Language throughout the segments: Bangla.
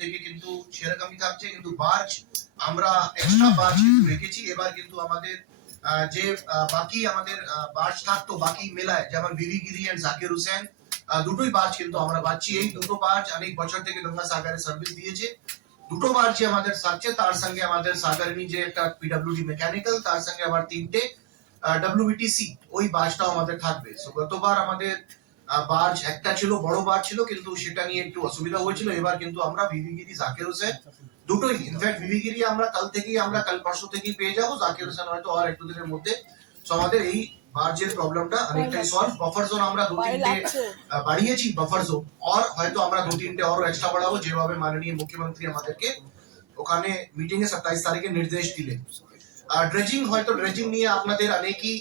থেকে কিন্তু সেরকমই থাকছে, কিন্তু বার্চ আমরা এক্সট্রা কিন্তু রেখেছি। এবার কিন্তু আমাদের যে বাকি আমাদের বার্চ থাকতো বাকি মেলায়, যেমন V V Giri and Zakir Hossain দুটোই বার্চ কিন্তু আমরা পাচ্ছি। এই দুটো বার্চ অনেক বছর থেকে গঙ্গা সাগরে সার্ভিস দিয়েছে। দুটো বার্চ আমাদের থাকছে, তার সঙ্গে আমাদের সাগরনি যে একটা পিডব্লিউডি মেকানিক্যাল তার সঙ্গে আবার তিনটে ডব্লিউবিটিসি ওই বাসটাও আমাদের থাকবে। গতবার আমাদের বার্জ একটা ছিল বড় বার্জ ছিল কিন্তু সেটা নিয়ে একটু অসুবিধা হয়েছিল। এবার কিন্তু আমরা ভিভিগিরি জাকির হোসেন দুটোই ইনফ্যাক্ট ভিভিগিরি আমরা কাল থেকেই আমরা কাল পরশু থেকেই পেয়ে যাব। জাকির হোসেন হয়তো আর একটু দিনের মধ্যে। আমাদের এই বার্জের প্রবলেমটা অনেকটাই সলভ বাফার জোন আমরা দু তিনটে বাড়িয়েছি বাফার জোন আর হয়তো আমরা দু তিনটে আরও এক্সট্রা বাড়াবো যেভাবে মাননীয় মুখ্যমন্ত্রী আমাদেরকে ওখানে মিটিং এ সাতাইশ তারিখে নির্দেশ দিলেন। আর ড্রেজিং হয়তো ড্রেজিং নিয়ে আপনাদের অনেকই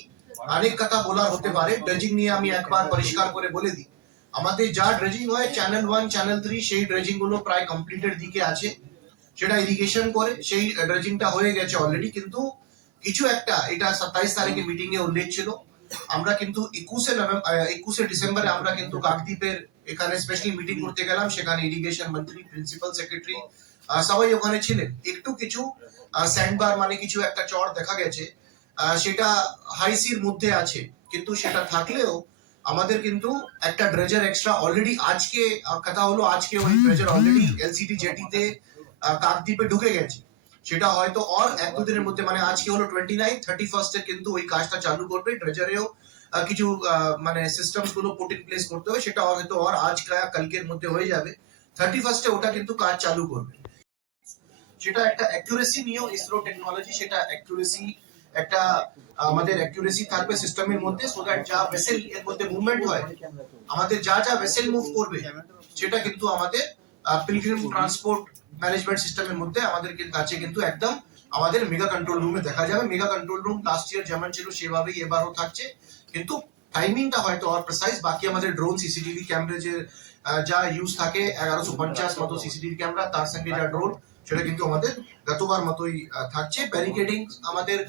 অনেক কথা বলার হতে পারে। ড্রেজিং নিয়ে আমি একবার পরিষ্কার করে বলে দিই। আমাদের যা ড্রেজিং হয় চ্যানেল ওয়ান চ্যানেল থ্রি সেই ড্রেজিংগুলো প্রায় কমপ্লিটের দিকে আছে। সেটা ইরিগেশন করে, সেই ড্রেজিংটা হয়ে গেছে অলরেডি কিন্তু কিছু একটা, এটা সাতাইশ তারিখে মিটিং এ উল্লেখ ছিল। আমরা কিন্তু একুশে একুশে ডিসেম্বরে আমরা কিন্তু কাকদ্বীপের এখানে স্পেশালি মিটিং করতে গেলাম। সেখানে ইরিগেশন মন্ত্রী প্রিন্সিপাল সেক্রেটারি সবাই ওখানে ছিলেন। একটু কিছু স্যান্ডবার মানে কিছু একটা চর দেখা গেছে। সেটা হাইসির মধ্যে আছে। কিন্তু সেটা থাকলেও আমাদের কিন্তু একটা ড্রেজার এক্সট্রা অলরেডি আজকে কথা হলো আজকে ওই ড্রেজার অলরেডি এলসিডি জেটিতে কাকদ্বীপে ঢুকে গেছে। সেটা হয়তো আর এক দুদিনের মধ্যে মানে আজকে হলো টোয়েন্টি নাইন থার্টি ফার্স্টে কিন্তু ওই কাজটা চালু করবে। ড্রেজারেও কিছু মানে সিস্টেমসগুলো পুট ইন প্লেস করতে হবে। সেটা হয়তো আর আজ কালকের মধ্যে হয়ে যাবে। থার্টি ফার্স্টে ওটা কিন্তু কাজ চালু করবে। সেটা একটা অ্যাকুরেসি নিয়েও ইসরো টেকনোলজি সেটা অ্যাকুরেসি একটা, আমাদের অ্যাকুরেসি থাকবে সিস্টেমের মধ্যে সো দ্যাট যা ভেসেল এর মধ্যে মুভমেন্ট হয়, আমাদের যা যা ভেসেল মুভ করবে, সেটা কিন্তু আমাদের পিলগ্রিম ট্রান্সপোর্ট ম্যানেজমেন্ট সিস্টেমের মধ্যে আমাদের কাছে কিন্তু একদম আমাদের মেগা কন্ট্রোল রুমে দেখা যাবে। Mega control room last year যেমন ছিল, সেভাবেই এবারও থাকছে। কিন্তু টাইমিংটা হয়তো আর প্রেসাইজ বাকি আমাদের ড্রোন সিসিটিভি ক্যামেরা যে যা ইউজ থাকে, এগারোশো পঞ্চাশ মতো সিসিটিভি ক্যামেরা তার সঙ্গে যা ড্রোন সেটা কিন্তু আমাদের গতবার মতোই থাকছে। ব্যারিকেডিং আমাদের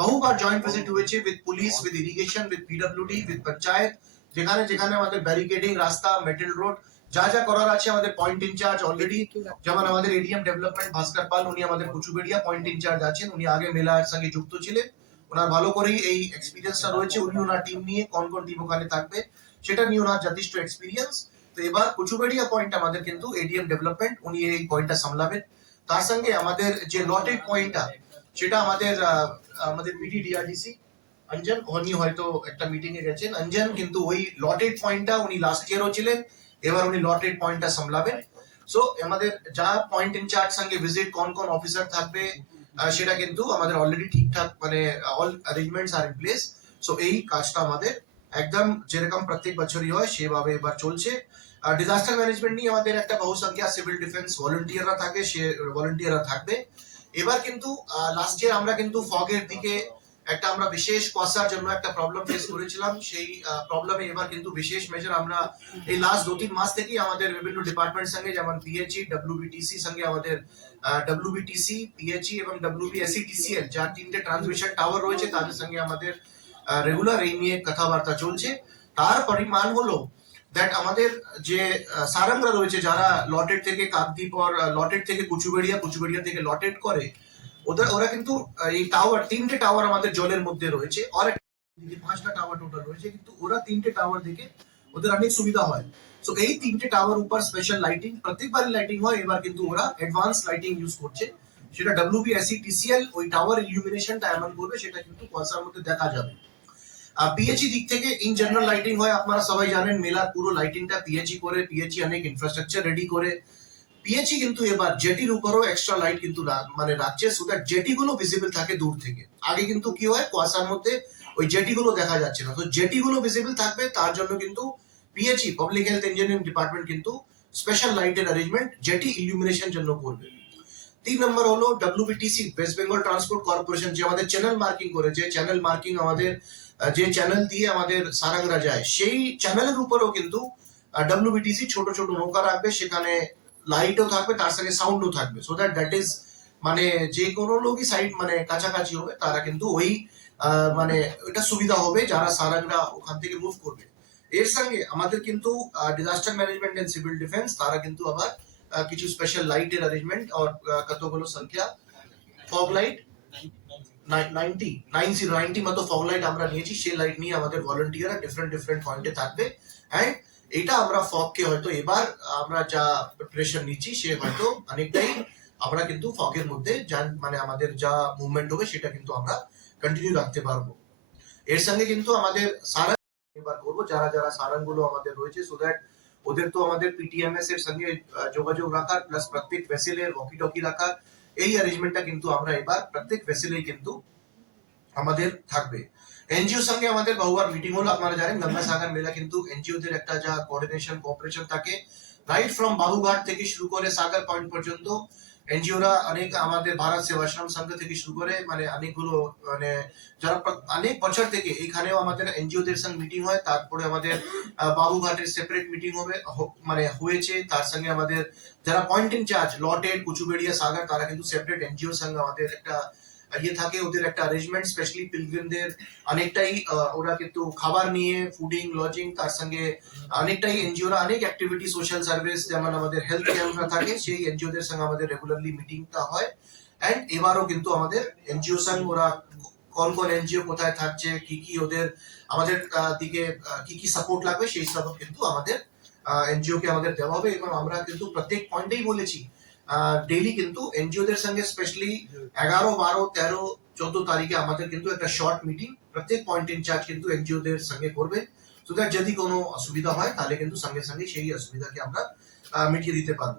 বহুবার জয়েন্ট ভিজিট হয়েছে with police with irrigation with PWD with panchayat যেখানে যেখানে আমাদের ব্যারিকেডিং রাস্তা মেটেল রোড যা যা করার আছে আমাদের পয়েন্ট ইনচার্জ অলরেডি যেমন আমাদের এডিএম ডেভেলপমেন্ট ভাস্কর পাল উনি আমাদের কুচুবেড়িয়া পয়েন্ট ইনচার্জ আছেন, উনি আগে মেলার সঙ্গে যুক্ত ছিলেন, ওনার ভালো করেই এই এক্সপিরিয়েন্সটা রয়েছে, উনি ওনার টিম নিয়ে কোন কোন টিম ওখানে থাকবে, সেটা নিয়ে ওনার যথেষ্ট এক্সপিরিয়েন্স তো এবার কুচুবেড়িয়া পয়েন্ট আমাদের কিন্তু এডিএম ডেভেলপমেন্ট উনি এই পয়েন্টটা সামলাবেন। তার সঙ্গে আমাদের যে লটেড পয়েন্টটা সেটা আমাদের আমাদের পিডি ডিআরডিসি অঞ্জন। উনি হয়তো একটা মিটিং এ গেছেন। অঞ্জন কিন্তু ওই লটেড পয়েন্টটা উনি লাস্ট ইয়ারও ছিলেন। এবার উনি লটেড পয়েন্টটা সামলাবেন। সো আমাদের যা পয়েন্ট ইনচার্জ সঙ্গে ভিজিট কোন কোন অফিসার থাকবে সেটা কিন্তু আমাদের অলরেডি ঠিকঠাক মানে all arrangements are in place so এই কাজটা আমাদের একদম যেরকম প্রত্যেক বছরই হয়, সেভাবে এবার চলছে। আর ডিজাস্টার ম্যানেজমেন্ট নিয়ে আমাদের একটা বহুসংখ্যা সিভিল ডিফেন্স ভলেন্টিয়াররা থাকে, সে ভলেন্টিয়াররা থাকবে। এবার কিন্তু লাস্ট ইয়ার আমরা কিন্তু ফগের দিকে একটা আমরা বিশেষ কুয়াশার জন্য একটা প্রবলেম ফেস করেছিলাম। সেই প্রবলেমে এবার কিন্তু বিশেষ মেজার আমরা এই লাস্ট দু তিন মাস থেকেই আমাদের বিভিন্ন ডিপার্টমেন্ট সঙ্গে, যেমন পিএইচই ডব্লিউবিটিসি সঙ্গে আমাদের ডব্লিউবিটিসি পিএইচই এবং ডব্লিউবিএসিটিসিএল যার তিনটে ট্রান্সমিশন টাওয়ার রয়েছে, তাদের সঙ্গে আমাদের রেগুলার এই নিয়ে কথাবার্তা চলছে। তার পরিমাণ হলো দ্যাট আমাদের যে সারাংরা রয়েছে, যারা লটেড থেকে কাকদ্বীপ আর লটেড থেকে কুচুবেড়িয়া কুচুবেড়িয়া থেকে লটেড করে, ওদের, ওরা কিন্তু এই টাওয়ার তিনটে টাওয়ার আমাদের জলের মধ্যে রয়েছে। আর পাঁচটা টাওয়ার টোটাল রয়েছে, কিন্তু ওরা তিনটে টাওয়ার থেকে ওদের অনেক সুবিধা হয়। সো এই তিনটে টাওয়ার উপর স্পেশাল লাইটিং প্রত্যেকবার লাইটিং হয়, এবার কিন্তু ওরা অ্যাডভান্স লাইটিং ইউজ করছে। সেটা ডব্লিউবিএসসি টিসিএল ওই টাওয়ার ইলুমিনেশনটা এমন করবে, সেটা কিন্তু কুয়াশার মধ্যে দেখা যাবে। পিএইচই দিক থেকে ইন জেনারেল লাইটিং হয়, আপনারা সবাই জানেন, মেলার পুরো লাইটিংটা পিএইচই করে পিএইচই অনেক ইনফ্রাস্ট্রাকচার রেডি করে। পিএইচই কিন্তু এবার জেটির উপরও এক্সট্রা লাইট কিন্তু মানে রাখছে সো দ্যাট জেটি গুলো ভিজিবল থাকে দূর থেকে। আগে কিন্তু কি হয়, কুয়াশার মধ্যে ওই জেটি গুলো দেখা যাচ্ছে না। তো জেটি গুলো ভিজিবল থাকবে, তার জন্য কিন্তু PHE public health engineering department কিন্তু স্পেশাল লাইটের অ্যারেঞ্জমেন্ট জেটি ইলুমিনেশন জন্য করবে। তিন নম্বর হলো WBTC west Bengal transport corporation যে আমাদের চ্যানেল মার্কিং করেছে চ্যানেল মার্কিং আমাদের যে চ্যানেল দিয়ে আমাদের সারাংরা যায়, সেই চ্যানেলের উপরেও কিন্তু ডব্লিউবিটিসি ছোট ছোট নৌকা রাখবে, সেখানে লাইটও থাকবে, তার সঙ্গে সাউন্ডও থাকবে। সো দ্যাট দ্যাট ইজ মানে যে কোনো লোকই সাইড মানে কাছাকাছি হবে, তারা কিন্তু ওই মানে ওইটা সুবিধা হবে যারা সারাংরা ওখান থেকে মুভ করবে। এর সঙ্গে আমাদের কিন্তু disaster management and civil defence তারা কিন্তু আবার কিছু স্পেশাল লাইটের অ্যারেঞ্জমেন্ট আর কতগুলো সংখ্যা? Fog light ninety nine zero ninety মতো ফগ লাইট আমরা নিয়েছি। সেই লাইট নিয়ে আমাদের ভলেন্টিয়াররা ডিফারেন্ট ডিফারেন্ট পয়েন্টে থাকবে। অ্যান্ড এটা আমরা ফগকে হয়তো এবার আমরা যা প্রিপারেশন নিচ্ছি, সে হয়তো অনেকটাই আমরা কিন্তু ফগের মধ্যে মানে আমাদের যা মুভমেন্ট হবে সেটা কিন্তু আমরা কন্টিনিউ রাখতে পারব। এর সঙ্গে কিন্তু আমাদের সারা এবার করব। যারা যারা সারাংগুলো আমাদের রয়েছে সো দ্যাট ওদের তো আমাদের পিটিএমএস এর সঙ্গে যোগাযোগ রাখার প্লাস প্রত্যেক ভেসেলের ওকি টকি রাখার, এই অ্যারেঞ্জমেন্টটা কিন্তু আমরা এবার প্রত্যেক ভেসেলেই কিন্তু আমাদের থাকবে। এনজিও সঙ্গে আমাদের বহুবার মিটিং হলো, আপনারা জানেন, গঙ্গা সাগর মেলা কিন্তু এনজিও দের একটা যা কোঅর্ডিনেশন কোঅপারেশন থাকে। রাইট ফ্রম বাহুঘাট থেকে শুরু করে সাগর পয়েন্ট পর্যন্ত এনজিওরা অনেক আমাদের ভারত সেবাশ্রম সংঘ থেকে শুরু করে মানে অনেকগুলো মানে যারা অনেক বছর থেকে এখানেও আমাদের এনজিও দের সঙ্গে মিটিং হয়, তারপরে আমাদের বাবুঘাটের সেপারেট মিটিং হবে মানে হয়েছে, তার সঙ্গে আমাদের যারা point in charge allotted Kachuberia, Sagar, তারা কিন্তু সেপারেট এনজিও সঙ্গে আমাদের একটা ইয়ে থাকে ওদের একটা অ্যারেঞ্জমেন্ট স্পেশালি পিলগ্রিমদের অনেকটাই ওরা কিন্তু খাবার নিয়ে ফুডিং লজিং তার সঙ্গে অনেকটাই এনজিওরা অনেক অ্যাক্টিভিটি সোশ্যাল সার্ভিস যেমন আমাদের হেলথ ক্যাম্পরা থাকে, সেই এনজিওদের সঙ্গে আমাদের রেগুলারলি মিটিংটা হয়। অ্যান্ড এবারও কিন্তু আমাদের এনজিও সঙ্গে ওরা কোন কোন এনজিও কোথায় থাকছে, কি কি ওদের, আমাদের দিকে কি কি সাপোর্ট লাগবে, সেই সব কিন্তু আমাদের এনজিও কে আমাদের দেওয়া হবে। এবং আমরা কিন্তু প্রত্যেক পয়েন্টেই বলেছি ডেইলি কিন্তু এনজিও দের সঙ্গে স্পেশালি এগারো, বারো, তেরো, চোদ্দ তারিখে আমাদের কিন্তু একটা শর্ট মিটিং প্রত্যেক পয়েন্ট ইনচার্জ কিন্তু এনজিও দের সঙ্গে করবে। সো দ্যাট যদি কোনো অসুবিধা হয়, তাহলে কিন্তু সঙ্গে সঙ্গে সেই অসুবিধাকে আমরা মিটিয়ে দিতে পারব।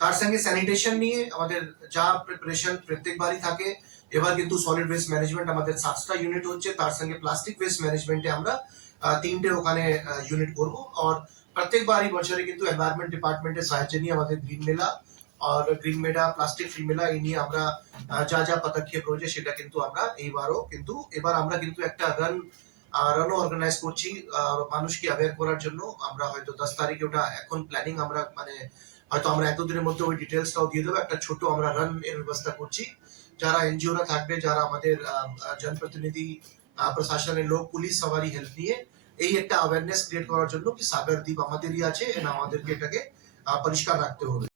তার সঙ্গে স্যানিটেশন নিয়ে আমাদের যা প্রিপারেশন প্রত্যেকবারই থাকে। এবার কিন্তু সলিড ওয়েস্ট ম্যানেজমেন্ট আমাদের সাতটা ইউনিট হচ্ছে। তার সঙ্গে প্লাস্টিক ওয়েস্ট ম্যানেজমেন্টে আমরা তিনটে ওখানে ইউনিট করব। আর প্রত্যেকবারই বছরে কিন্তু এনভায়রনমেন্ট ডিপার্টমেন্টের সাহায্য নিয়ে আমাদের গ্রিন মেলা আর green mela plastic free mela এই নিয়ে আমরা যা যা পদক্ষেপ রয়েছে সেটা কিন্তু আমরা এইবারও কিন্তু, এবার আমরা কিন্তু একটা রান রানও অর্গানাইজ করছি মানুষকে অ্যাওয়ার করার জন্য আমরা হয়তো দশ তারিখে ওটা এখন প্ল্যানিং আমরা মানে হয়তো আমরা এক দুদিনের মধ্যে ওই ডিটেলসটাও দিয়ে দেবো, একটা ছোট আমরা রান এর ব্যবস্থা করছি। যারা এনজিওরা থাকবে, যারা আমাদের জনপ্রতিনিধি প্রশাসনের লোক, পুলিশ সবারই হেল্প নিয়ে এই একটা অ্যাওয়ারনেস ক্রিয়েট করার জন্য কি সাগর দ্বীপ আমাদেরই আছে আমাদেরকে এটাকে পরিষ্কার রাখতে হবে।